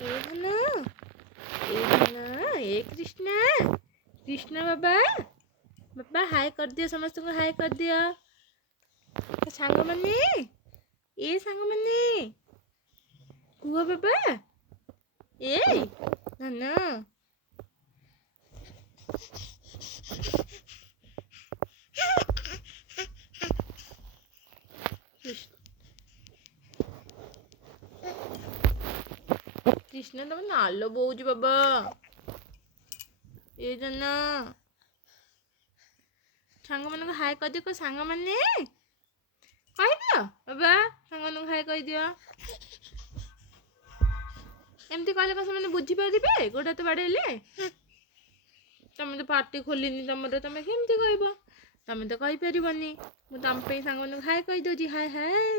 ଏ ଧନ ଏ କୃଷ୍ଣା କୃଷ୍ଣ ବାବା ବାବା ହାଏ କରିଦିଅ, ସମସ୍ତଙ୍କୁ ହାଏ କରିଦିଅ। ସାଙ୍ଗମାନେ ସାଙ୍ଗମାନେ କୁହ ବାବା ଧନ কৃষ্ণ ତମ ନାଲ ବୋହୁଛି ବାବା। ଏ ଧନ ସାଙ୍ଗମାନଙ୍କୁ ହାଏ କରିଦିଅ, ସାଙ୍ଗମାନେ କହିଦିଅ ବାବା, ସାଙ୍ଗମାନଙ୍କୁ ହାଏ କହିଦିଅ। ଏମିତି କହିଲେ କ'ଣ ସେମାନେ ବୁଝିପାରିବେ? ଗୋଡ଼ ହାତ ବାଡ଼େଇଲେ ତମେ ତ ପାଟି ଖୋଲିନି ତମର, ତମେ କେମିତି କହିବ? ତମେ ତ କହିପାରିବନି। ମୁଁ ତମ ପାଇଁ ସାଙ୍ଗମାନଙ୍କୁ ହାଏ କହିଦେଉଛି, ହାଏ ହାଏ।